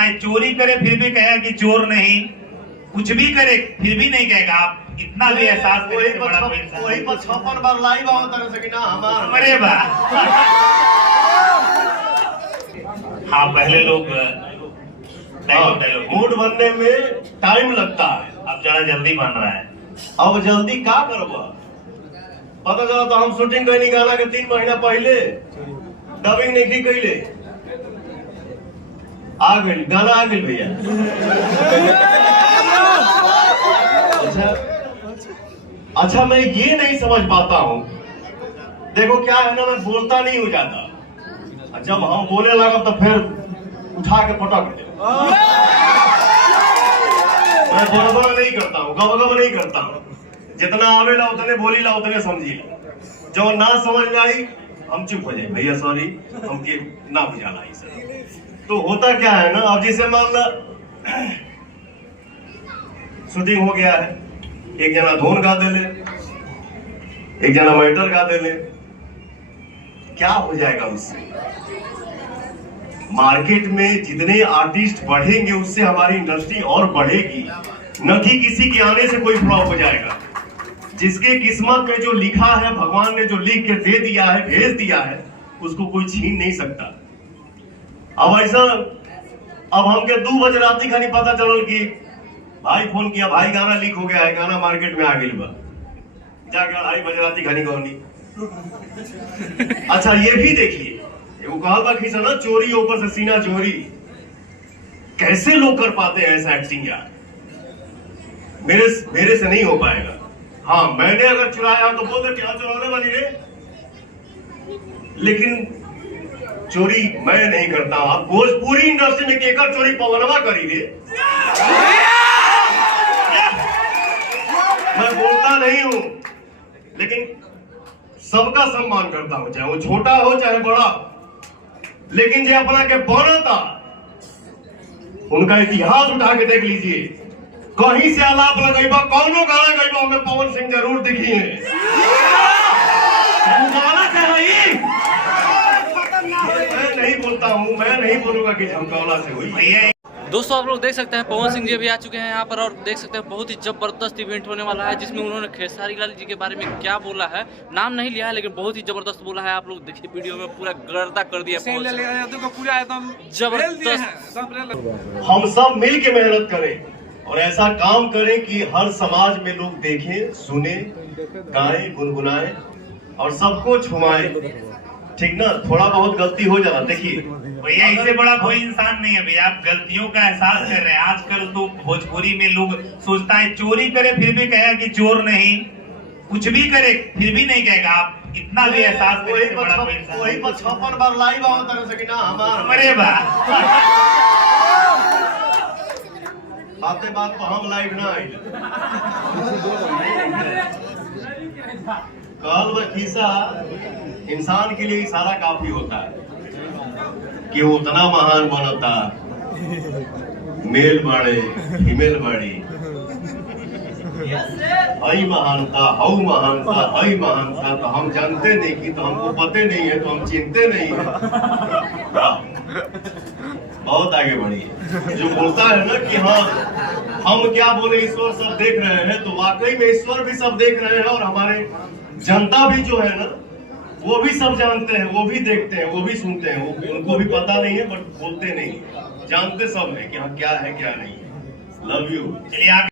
है चोरी करे फिर भी कहेगा कि चोर नहीं, कुछ भी करे फिर भी नहीं कहेगा। आप इतना भी एहसास वही पर 56 बार लाइव आओ तरह से कि ना हमारा। अरे वाह। हाँ पहले लोग मूड बनने में टाइम लगता है, अब जरा जल्दी बन रहा है। अब जल्दी क्या करबा, पता चला तो हम शूटिंग करनी गाना के 3 महीना पहले डबिंग नहीं कैले आ गई, गाना आ गई भैया। अच्छा मैं ये नहीं समझ पाता हूँ, देखो क्या है ना, मैं बोलता नहीं हो जाता, जब हम बोलने लगा तो फिर उठा के पटक दे। मैं बड़बड़ नहीं करता हूँ, गबगब नहीं करता हूँ, जितना आवेला उतने बोली ला उतने समझी ला, जो ना समझ में आई हम चुप हो जाए, भैया सॉरी हमके ना बुझाला ही सर। तो होता क्या है ना, अब जैसे मान ला शूटिंग हो गया है, एक जना धोन गा देले, एक जना मैटर गा देले, क्या हो जाएगा उससे? मार्केट में जितने आर्टिस्ट बढ़ेंगे उससे हमारी इंडस्ट्री और बढ़ेगी, न कि किसी के आने से कोई फ्लॉप हो जाएगा। जिसके किस्मत में जो लिखा है, भगवान ने जो लिख के दे दिया है, भेज दिया है, उसको कोई छीन नहीं सकता। अब ऐसा अब हमके 2 बजे रात खानी पता चलल कि भाई फोन किया, भाई गाना लीक हो गया है, गाना मार्केट में आ गई बा, जाके 2:30 बजे रात खानी गौनी। अच्छा ये भी देखिए, वो कहा था खींचा ना, चोरी ऊपर से सीना चोरी, कैसे लोग कर पाते हैं ऐसा एक्टिंग यार? मेरे से नहीं हो पाएगा। हाँ मैंने अगर चुराया तो बोल दे क्या चुराने वाली रे, लेकिन चोरी मैं नहीं करता हूं। आप भोजपुरी इंडस्ट्री में केकर चोरी पवनवा करी रे, मैं बोलता नहीं हूं, लेकिन सबका सम्मान करता हूं, चाहे वो छोटा हो चाहे बड़ा, लेकिन जो अपना के बनता उनका इतिहास उठा के देख लीजिए, कहीं से आलाप लगेबा, कौनो गाना गईबा हमें पवन सिंह जरूर दिखी है। मैं नहीं बोलता हूँ, मैं नहीं बोलूंगा कि झमकौला से हुई है। दोस्तों आप लोग देख सकते हैं पवन सिंह जी भी आ चुके हैं यहाँ पर, और देख सकते हैं बहुत ही जबरदस्त इवेंट होने वाला है, जिसमें उन्होंने खेसारी लाल जी के बारे में क्या बोला है, नाम नहीं लिया है लेकिन बहुत ही जबरदस्त बोला है। आप लोग देखिए वीडियो में पूरा गर्दा कर दिया, पूरा एकदम जबरदस्त। हम सब मिल के मेहनत करें और ऐसा काम करें कि हर समाज में लोग देखें, सुने, गाएं, गुनगुनाएं और सबको छुमाएं, ठीक ना? थोड़ा बहुत गलती हो जाना, देखिए भैया इससे बड़ा कोई इंसान नहीं है भैया, आप गलतियों का एहसास कर रहे हैं। आजकल तो भोजपुरी में लोग सोचता है चोरी करे फिर भी कहेगा कि चोर नहीं, कुछ भी करे फिर भी नहीं कहेगा। आप इतना भी एहसास करें, वही पर 56 बार लाइव आओ तरह से कि ना हमारा। अरे वाह। बातें बात तो हम लाइव ना आई कल व खीसा, इंसान के लिए इशारा काफी होता है कि वो उतना महान बनता, मेल बड़े फीमेल बड़ी, हई महानता, हऊ महानता, हई महानता, तो हम जानते नहीं कि, तो हमको पते नहीं है, तो हम चिंते नहीं है। बहुत आगे बढ़ी है। जो बोलता है ना कि हाँ हम क्या बोले, ईश्वर सब देख रहे हैं, तो वाकई में ईश्वर भी सब देख रहे हैं, और हमारे जनता भी जो है ना वो भी सब जानते हैं, वो भी देखते हैं, वो भी सुनते हैं, वो उनको भी पता नहीं है बट बोलते नहीं, जानते सब है कि हाँ क्या है क्या नहीं है। Love you. चलिए आगे